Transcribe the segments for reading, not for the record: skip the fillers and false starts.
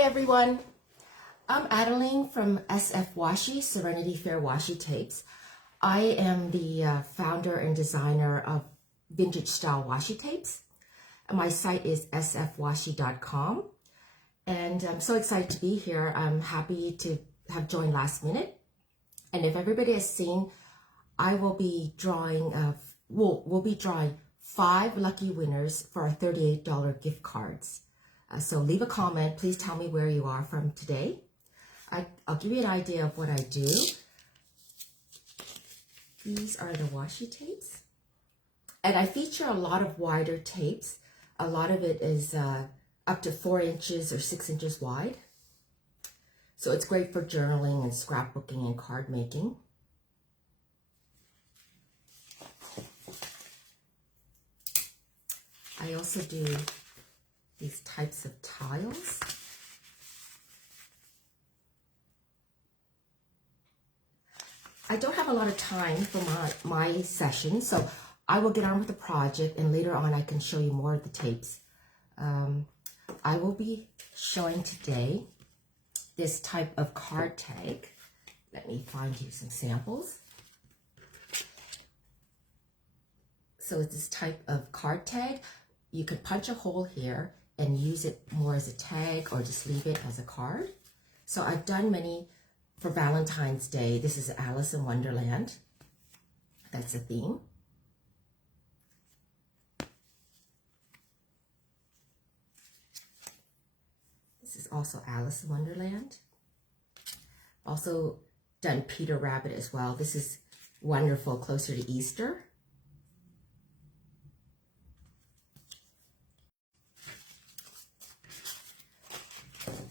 Hi everyone, I'm Adeline from SF Washi, Serenity Fair Washi Tapes. I am the founder and designer of vintage style washi tapes. My site is sfwashi.com and I'm so excited to be here. I'm happy to have joined last minute. And if everybody has seen, I will be drawing, we'll be drawing 5 lucky winners for our $38 gift cards. So leave a comment. Please tell me where you are from today. I'll give you an idea of what I do. These are the washi tapes. And I feature a lot of wider tapes. A lot of it is up to 4 inches or 6 inches wide. So it's great for journaling and scrapbooking and card making. I also do these types of tiles. I don't have a lot of time for my session, so I will get on with the project and later on I can show you more of the tapes. I will be showing today this type of card tag. Let me find you some samples. So it's this type of card tag. You could punch a hole here and use it more as a tag or just leave it as a card. So I've done many for Valentine's Day. This is Alice in Wonderland. That's the theme. This is also Alice in Wonderland. Also done Peter Rabbit as well. This is wonderful, closer to Easter.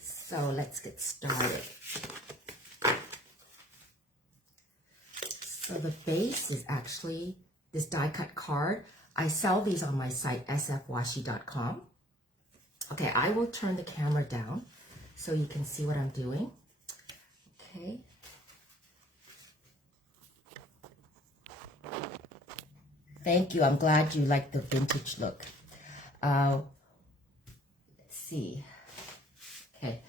So let's get started. So the base is actually this die cut card. I sell these on my site, sfwashi.com. Okay, I will turn the camera down so you can see what I'm doing. Okay. Thank you. I'm glad you like the vintage look. Let's see. Okay.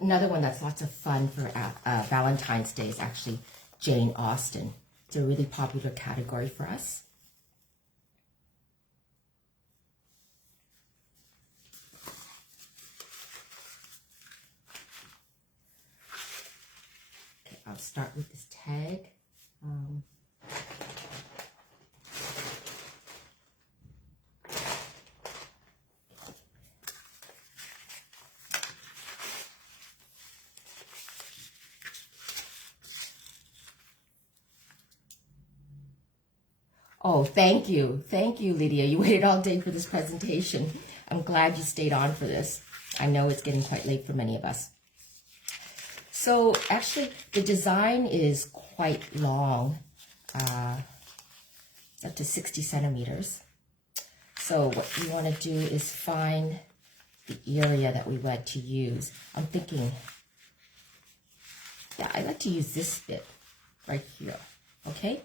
Another one that's lots of fun for Valentine's Day is actually Jane Austen. It's a really popular category for us. Okay, I'll start with this tag. Oh, thank you. Thank you, Lydia. You waited all day for this presentation. I'm glad you stayed on for this. I know it's getting quite late for many of us. So actually, the design is quite long, up to 60 centimeters. So what you want to do is find the area that we want to use. I'm thinking, yeah, I like to use this bit right here, okay?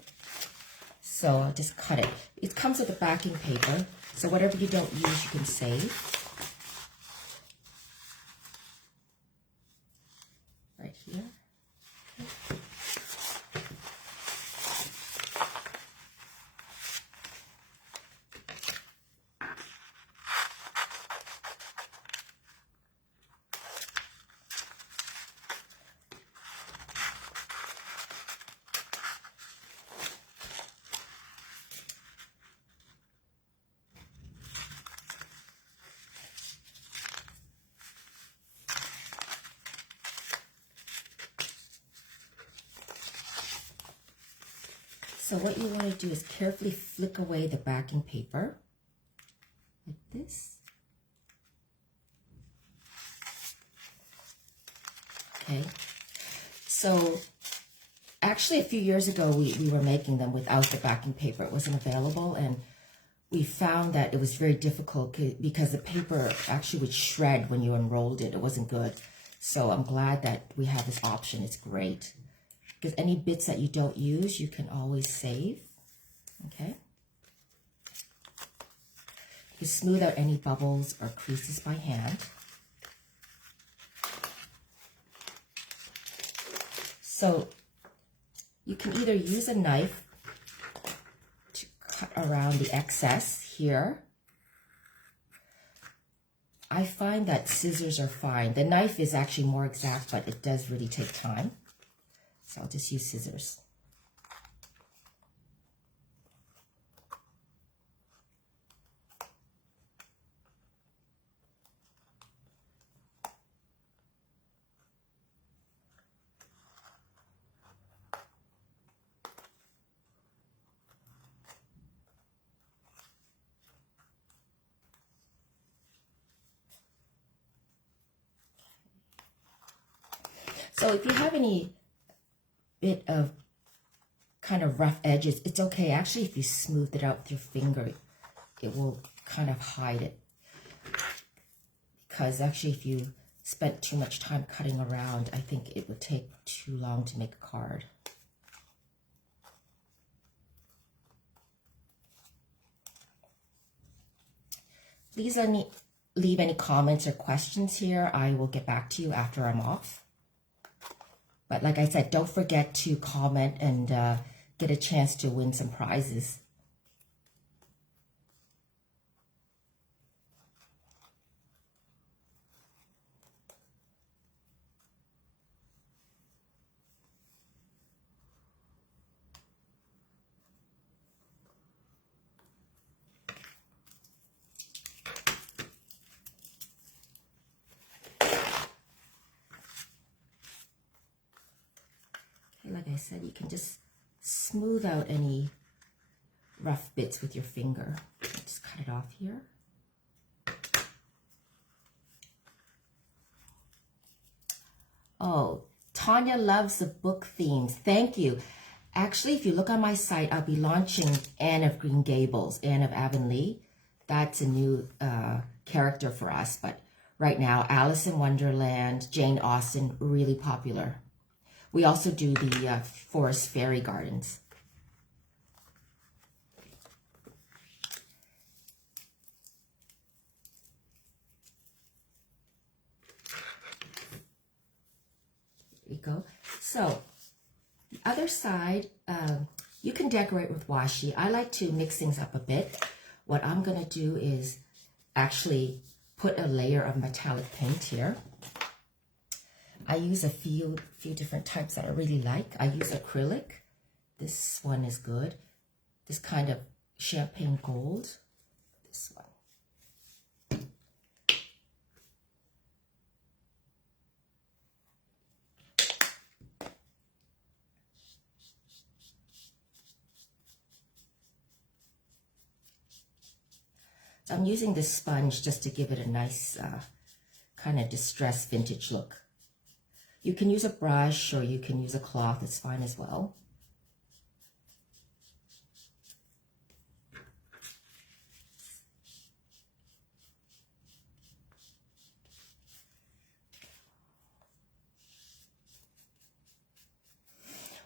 So I'll just cut it. It comes with a backing paper, so whatever you don't use, you can save. Right here. Okay. So what you want to do is carefully flick away the backing paper, like this. Okay, so actually a few years ago we were making them without the backing paper. It wasn't available, and we found that it was very difficult because the paper actually would shred when you unrolled it. It wasn't good. So I'm glad that we have this option. It's great. Because any bits that you don't use, you can always save. Okay. to smooth out any bubbles or creases by hand. So you can either use a knife to cut around the excess here. I find that scissors are fine. The knife is actually more exact, but it does really take time. So I'll just use scissors. So if you have any bit of kind of rough edges, it's okay. Actually, if you smooth it out with your finger, it will kind of hide it. Because actually, if you spent too much time cutting around, I think it would take too long to make a card. Please leave any comments or questions here. I will get back to you after I'm off. But like I said, don't forget to comment and get a chance to win some prizes. Like I said, you can just smooth out any rough bits with your finger. Just cut it off here. Oh, Tanya loves the book themes. Thank you. Actually, if you look on my site, I'll be launching Anne of Green Gables, Anne of Avonlea. That's a new character for us. But right now, Alice in Wonderland, Jane Austen, really popular. We also do the forest fairy gardens. There we go. So the other side, you can decorate with washi. I like to mix things up a bit. What I'm going to do is actually put a layer of metallic paint here. I use a few different types that I really like. I use acrylic. This one is good. This kind of champagne gold. This one. So I'm using this sponge just to give it a nice kind of distressed vintage look. You can use a brush or you can use a cloth, it's fine as well.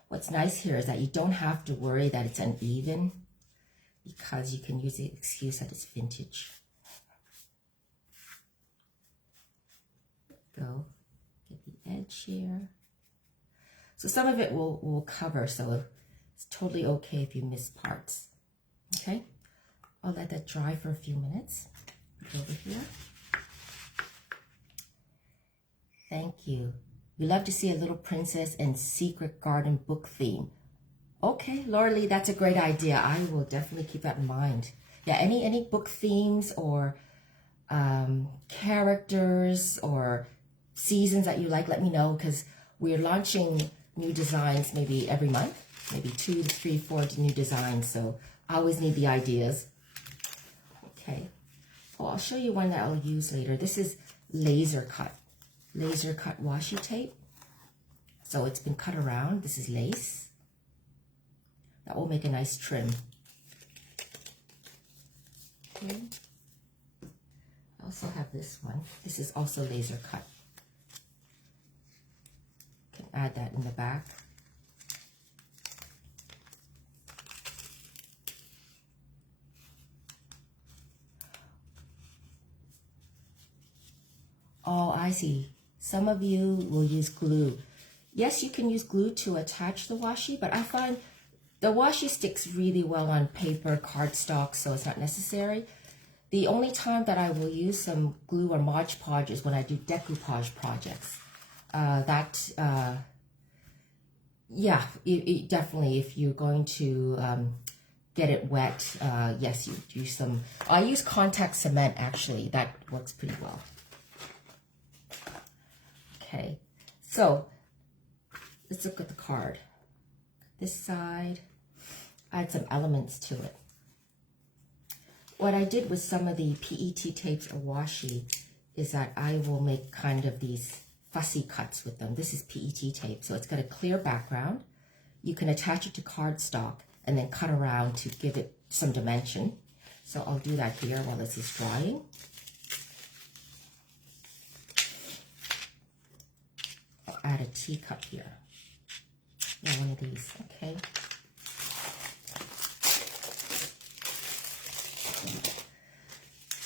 What's nice here is that you don't have to worry that it's uneven because you can use the excuse that it's vintage. Go. Get the edge here. So some of it will cover, so it's totally okay if you miss parts. Okay, I'll let that dry for a few minutes. Over here. Thank you. We love to see a Little Princess and Secret Garden book theme. Okay, Laura Lee, that's a great idea. I will definitely keep that in mind. Yeah, any book themes or characters or seasons that you like, let me know, because we're launching new designs maybe every month, maybe 2 to 3, 4 new designs. So I always need the ideas. Okay. Oh, I'll show you one that I'll use later. This is laser cut washi tape. So it's been cut around. This is lace. That will make a nice trim. Okay. I also have this one. This is also laser cut. Can add that in the back. Oh, I see. Some of you will use glue. Yes, you can use glue to attach the washi, but I find the washi sticks really well on paper, cardstock, so it's not necessary. The only time that I will use some glue or Mod Podge is when I do decoupage projects. Yeah, definitely, if you're going to get it wet, yes, you use some. I use contact cement, actually. That works pretty well. Okay, so let's look at the card. This side, add some elements to it. What I did with some of the PET tapes or washi is that I will make kind of these fussy cuts with them. This is PET tape, so it's got a clear background. You can attach it to cardstock and then cut around to give it some dimension. So I'll do that here while this is drying. I'll add a teacup here. Yeah, one of these, okay.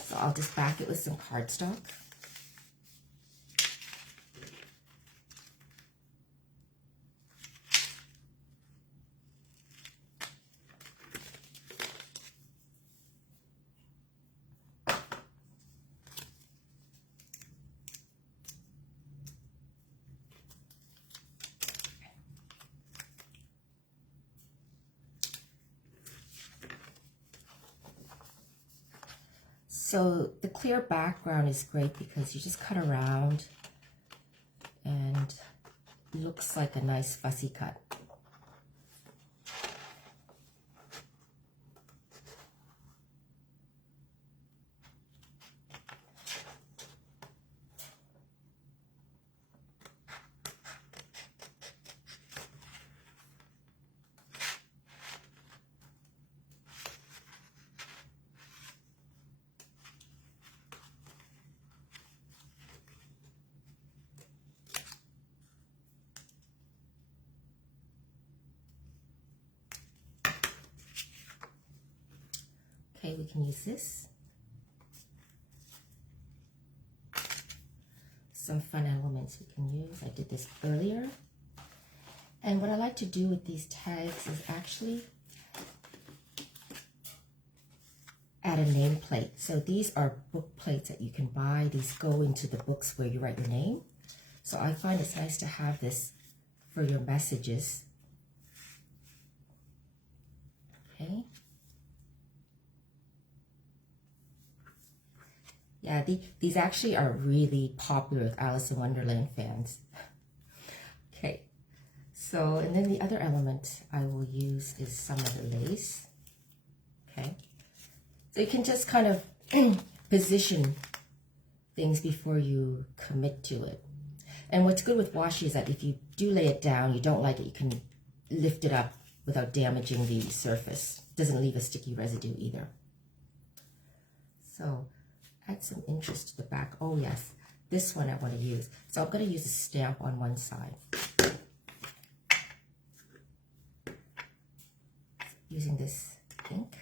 So I'll just back it with some cardstock. So the clear background is great because you just cut around and it looks like a nice fussy cut. Okay, we can use this. Some fun elements we can use. I did this earlier. And what I like to do with these tags is actually add a nameplate. So these are book plates that you can buy. These go into the books where you write your name. So I find it's nice to have this for your messages. Okay. Yeah, these actually are really popular with Alice in Wonderland fans. Okay, so, and then the other element I will use is some of the lace. Okay, so you can just kind of position things before you commit to it. And what's good with washi is that if you do lay it down, you don't like it, you can lift it up without damaging the surface. It doesn't leave a sticky residue either. So, add some interest to the back. Oh yes, this one I want to use. So I'm going to use a stamp on one side. Using this ink.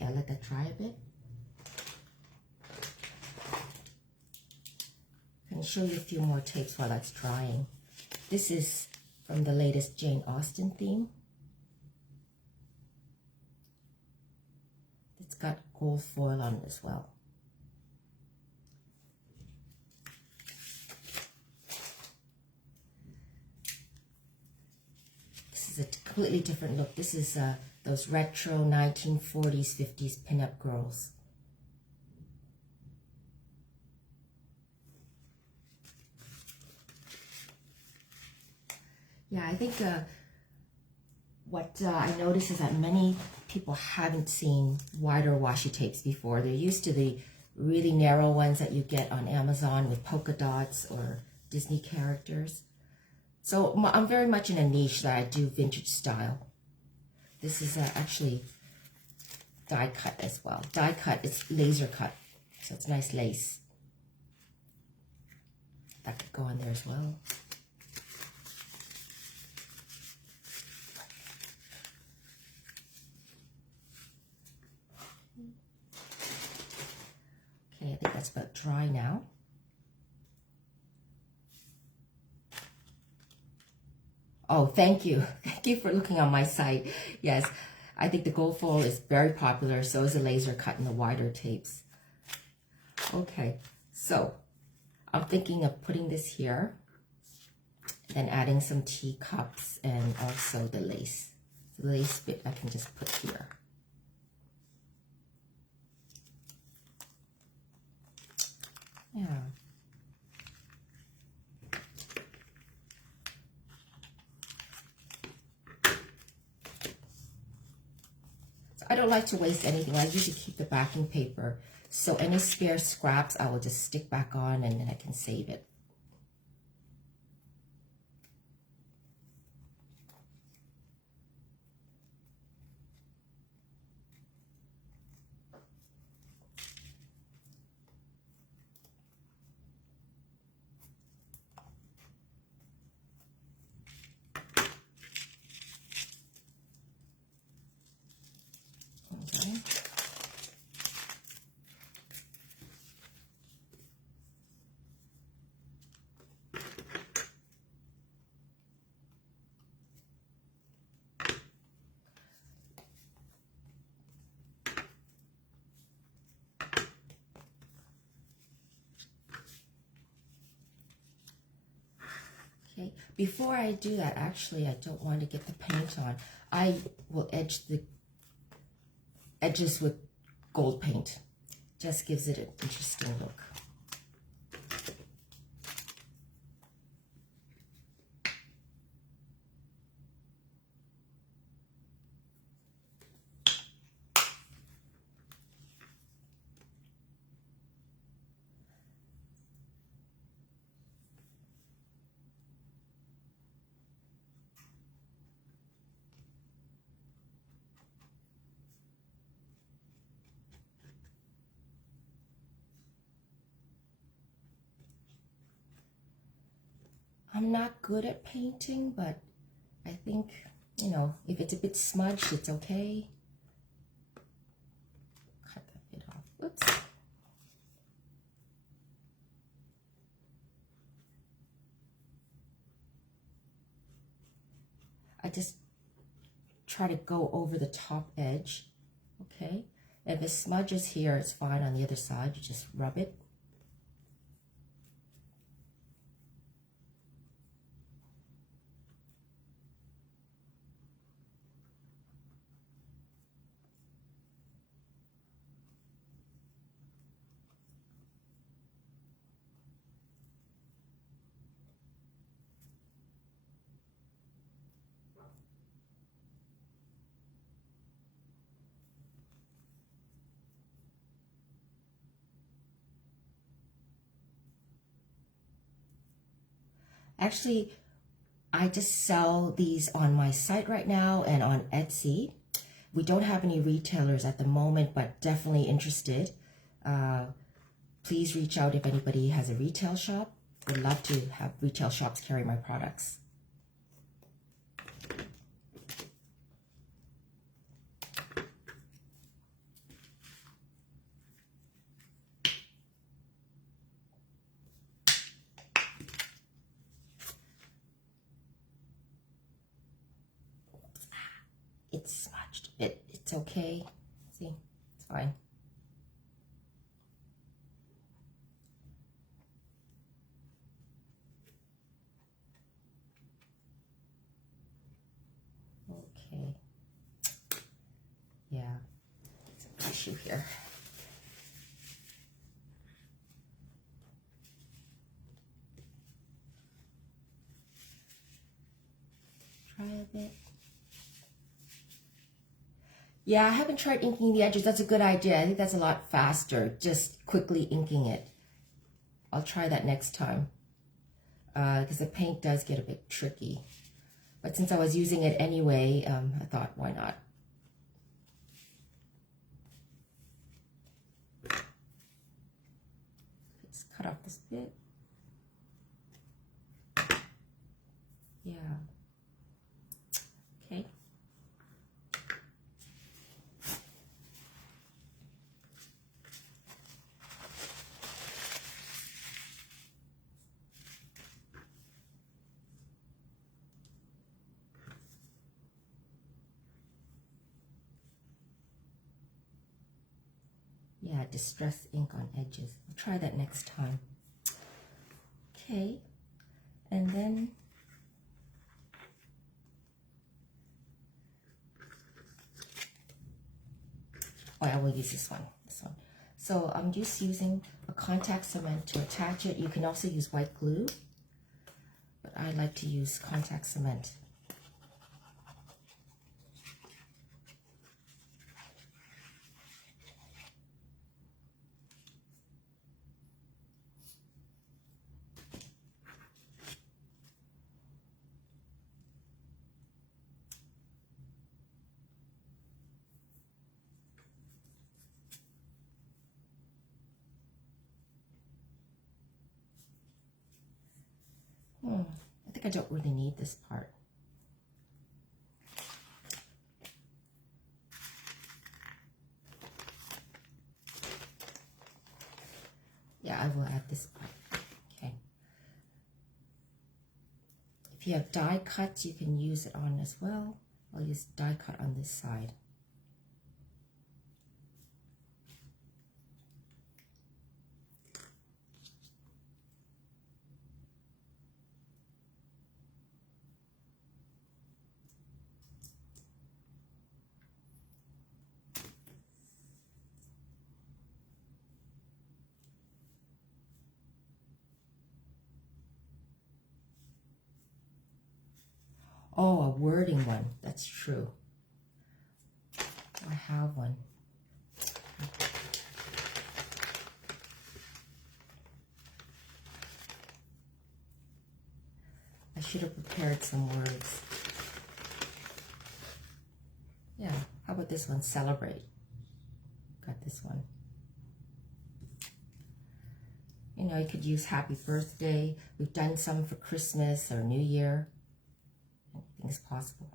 I'll let that dry a bit. I can show you a few more tapes while that's drying. This is from the latest Jane Austen theme. It's got gold foil on it as well. This is a completely different look. This is those retro 1940s, 50s pinup girls. Yeah, I think what I noticed is that many people haven't seen wider washi tapes before. They're used to the really narrow ones that you get on Amazon with polka dots or Disney characters. So I'm very much in a niche that I do vintage style. This is actually die cut as well. Die cut, it's laser cut, so it's nice lace. That could go in there as well. Okay, I think that's about dry now. Oh, thank you. Thank you for looking on my site. Yes, I think the gold foil is very popular. So is the laser cut and the wider tapes. Okay, so I'm thinking of putting this here, then adding some teacups and also the lace. So the lace bit I can just put here. Yeah. I don't like to waste anything. I usually keep the backing paper. So any spare scraps, I will just stick back on and then I can save it. Okay. Okay, before I do that, actually, I don't want to get the paint on. I will edge the edges with gold paint. Just gives it an interesting look. I'm not good at painting, but I think, you know, if it's a bit smudged, it's okay. Cut that bit off. Whoops. I just try to go over the top edge, okay? If it smudges here, it's fine. On the other side, you just rub it. Actually, I just sell these on my site right now and on Etsy. We don't have any retailers at the moment, but definitely interested. Please reach out if anybody has a retail shop. Would love to have retail shops carry my products. It's smudged. It's okay. See, it's fine. Okay. Yeah. Some tissue here. Try a bit. Yeah, I haven't tried inking the edges. That's a good idea. I think that's a lot faster, just quickly inking it. I'll try that next time because the paint does get a bit tricky. But since I was using it anyway, I thought, why not? Let's cut off this bit. Yeah. Okay. Yeah, distress ink on edges. I'll try that next time. Okay, and then I will use this one. So I'm just using a contact cement to attach it. You can also use white glue, but I like to use contact cement. I think I don't really need this part. Yeah, I will add this part. Okay. If you have die cuts, you can use it on as well. I'll use die cut on this side. Oh, a wording one. That's true. I have one. I should have prepared some words. Yeah, how about this one? Celebrate. Got this one. You know, you could use happy birthday. We've done some for Christmas or New Year. Anything is possible.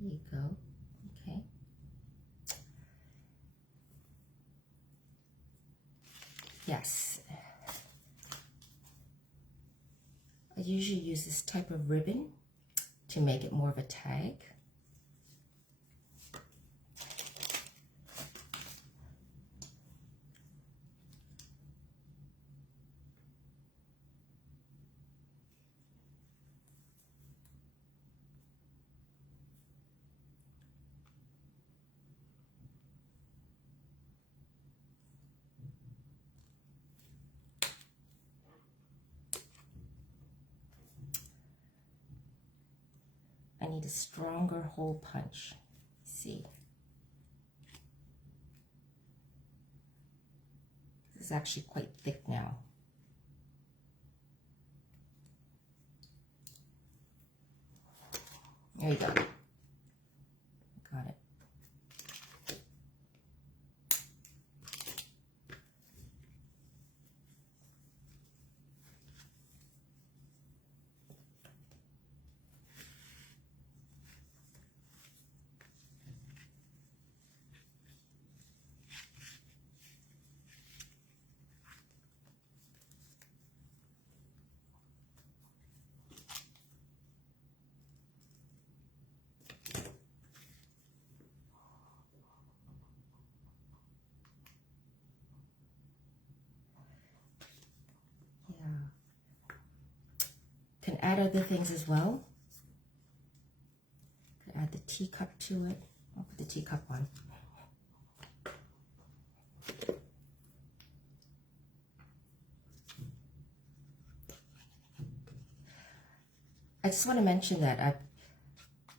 There you go. Okay. Yes. I usually use this type of ribbon to make it more of a tag. I need a stronger hole punch. See, this is actually quite thick now. There you go. Got it. Can add other things as well. teacup to it. I'll put the teacup on. I just want to mention that I've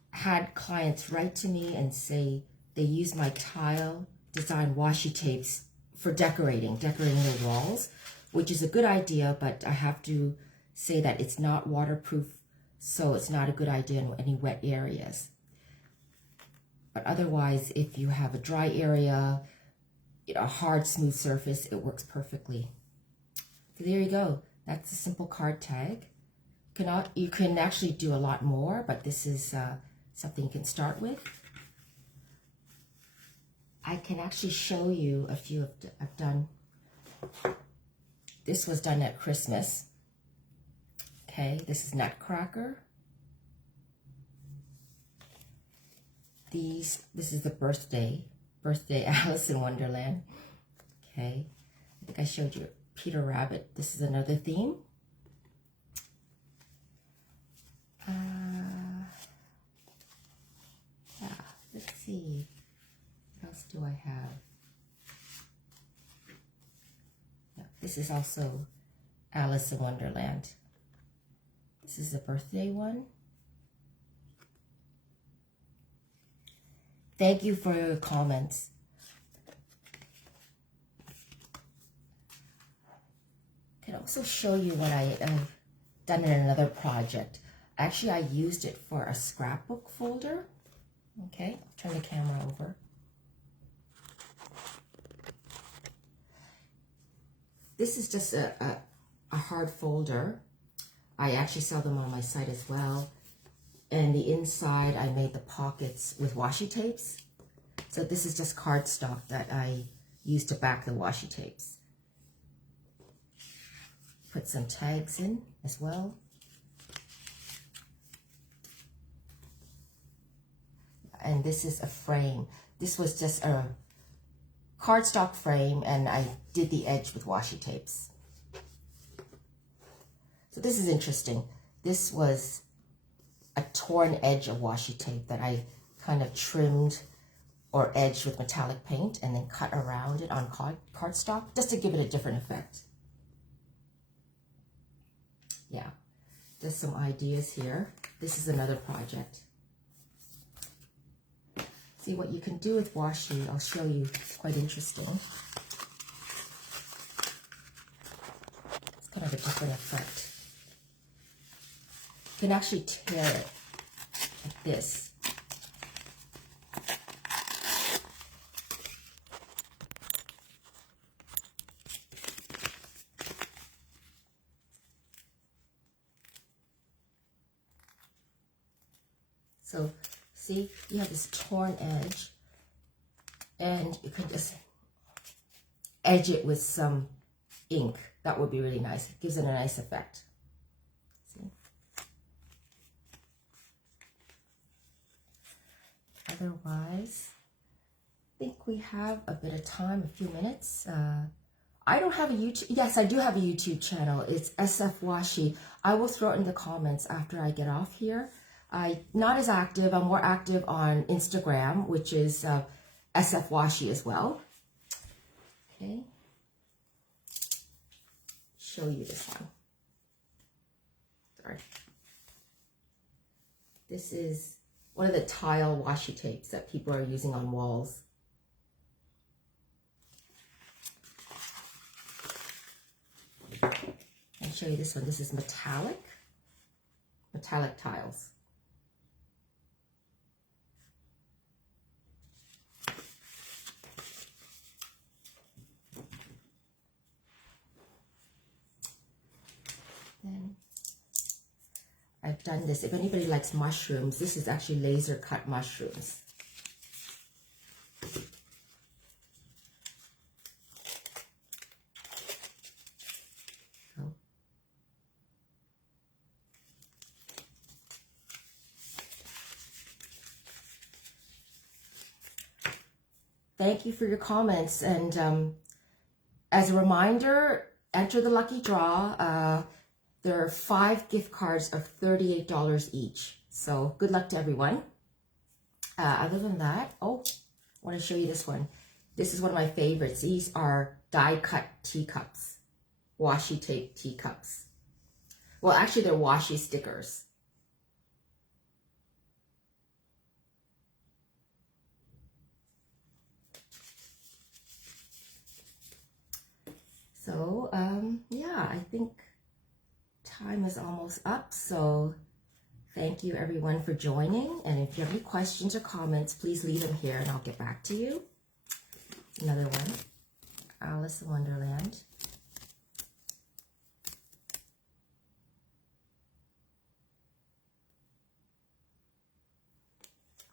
had clients write to me and say they use my tile design washi tapes for decorating their walls, which is a good idea, but I have to say that it's not waterproof, so it's not a good idea in any wet areas. But otherwise, if you have a dry area, a hard, smooth surface, it works perfectly. So there you go. That's a simple card tag. You can actually do a lot more, but this is something you can start with. I can actually show you a few I've done. This was done at Christmas. Okay, this is Nutcracker. This is the birthday Alice in Wonderland. Okay, I think I showed you Peter Rabbit. This is another theme. Yeah, let's see. What else do I have? Yeah, this is also Alice in Wonderland. This is a birthday one. Thank you for your comments. I can also show you what I've done in another project. Actually, I used it for a scrapbook folder. Okay, I'll turn the camera over. This is just a hard folder. I actually sell them on my site as well. And the inside, I made the pockets with washi tapes. So this is just cardstock that I used to back the washi tapes. Put some tags in as well. And this is a frame. This was just a cardstock frame, and I did the edge with washi tapes. So this is interesting. This was a torn edge of washi tape that I kind of trimmed or edged with metallic paint and then cut around it on cardstock just to give it a different effect. Yeah, just some ideas here. This is another project. See what you can do with washi. I'll show you. It's quite interesting. It's kind of a different effect. You can actually tear it like this. So see, you have this torn edge, and you can just edge it with some ink. That would be really nice. It gives it a nice effect. See? Otherwise, I think we have a bit of time, a few minutes. I don't have a YouTube. Yes, I do have a YouTube channel. It's SF Washi. I will throw it in the comments after I get off here. I'm not as active. I'm more active on Instagram, which is SF Washi as well. Okay. Show you this one. Sorry. This is one of the tile washi tapes that people are using on walls. I'll show you this one. This is metallic tiles. Then I've done this. If anybody likes mushrooms, this is actually laser cut mushrooms. So. Thank you for your comments. And as a reminder, enter the lucky draw. There are 5 gift cards of $38 each. So good luck to everyone. Other than that, oh, I want to show you this one. This is one of my favorites. These are die-cut teacups, washi tape teacups. Well, actually, they're washi stickers. So, yeah, I think time is almost up. So thank you everyone for joining. And if you have any questions or comments, please leave them here and I'll get back to you. Another one, Alice in Wonderland.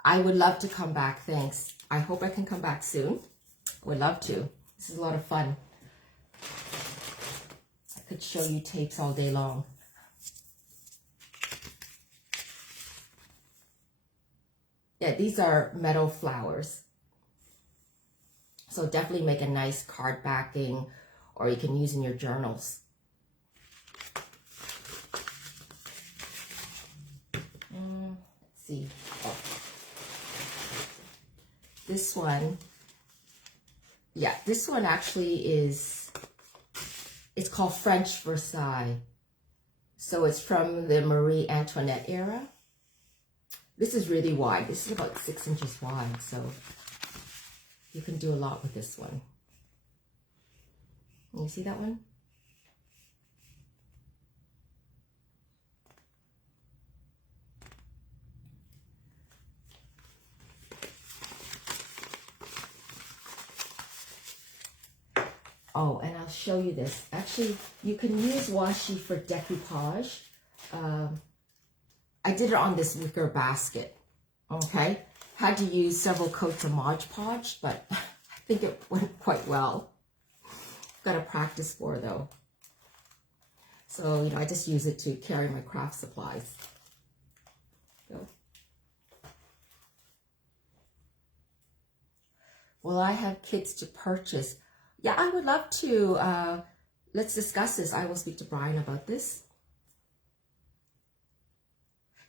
I would love to come back, thanks. I hope I can come back soon. I would love to. This is a lot of fun. I could show you tapes all day long. Yeah, these are metal flowers. So definitely make a nice card backing, or you can use in your journals. Let's see. Oh. This one, yeah, this one actually is, it's called French Versailles. So it's from the Marie Antoinette era. This is really wide. This is about 6 inches wide, so you can do a lot with this one. You see that one? Oh, and I'll show you this. Actually, you can use washi for decoupage. I did it on this wicker basket, okay? Had to use several coats of Mod Podge, but I think it went quite well. Got to practice more though. So, you know, I just use it to carry my craft supplies. Go. Will I have kits to purchase? Yeah, I would love to. Let's discuss this. I will speak to Brian about this.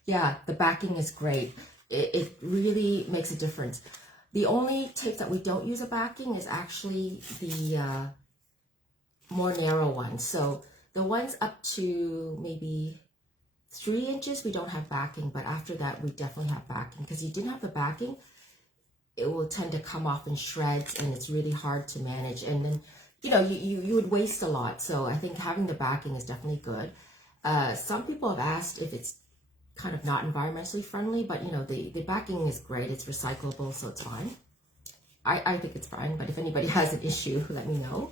Yeah, the backing is great. It really makes a difference. The only tape that we don't use a backing is actually the more narrow ones. So the ones up to maybe 3 inches, we don't have backing, but after that, we definitely have backing. Because you didn't have the backing, it will tend to come off in shreds and it's really hard to manage. And then, you know, you would waste a lot. So I think having the backing is definitely good. Some people have asked if it's kind of not environmentally friendly, but you know, the backing is great. It's recyclable, so it's fine. I think it's fine, but if anybody has an issue, let me know.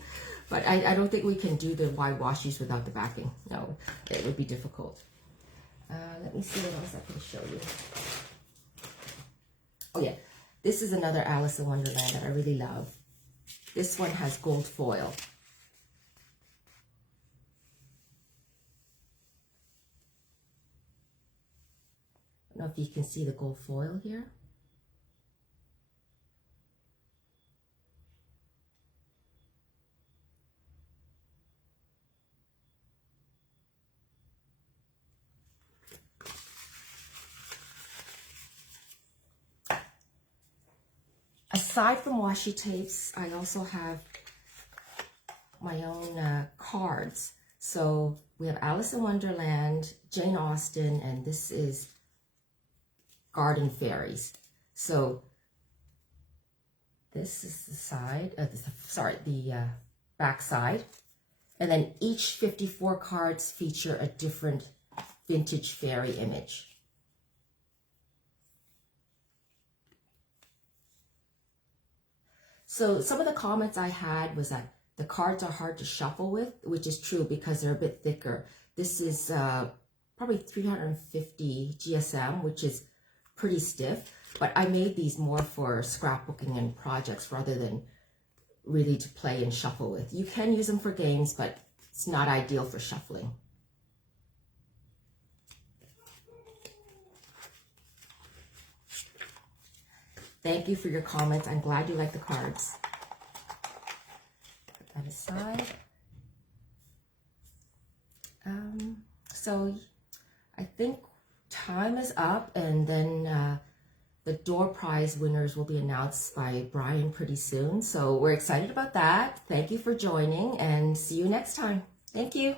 But I don't think we can do the wide washies without the backing. No, it would be difficult. Let me see what else I can show you. Oh yeah, this is another Alice in Wonderland that I really love. This one has gold foil. I don't know if you can see the gold foil here. Aside from washi tapes, I also have my own cards. So we have Alice in Wonderland, Jane Austen, and this is Garden Fairies. So this is the side, the back side. And then each 54 cards feature a different vintage fairy image. So some of the comments I had was that the cards are hard to shuffle with, which is true because they're a bit thicker. This is probably 350 GSM, which is pretty stiff, but I made these more for scrapbooking and projects rather than really to play and shuffle with. You can use them for games, but it's not ideal for shuffling. Thank you for your comments. I'm glad you like the cards. Put that aside. So I think time is up, and then The door prize winners will be announced by Brian pretty soon. So we're excited about that. Thank you for joining and see you next time. Thank you.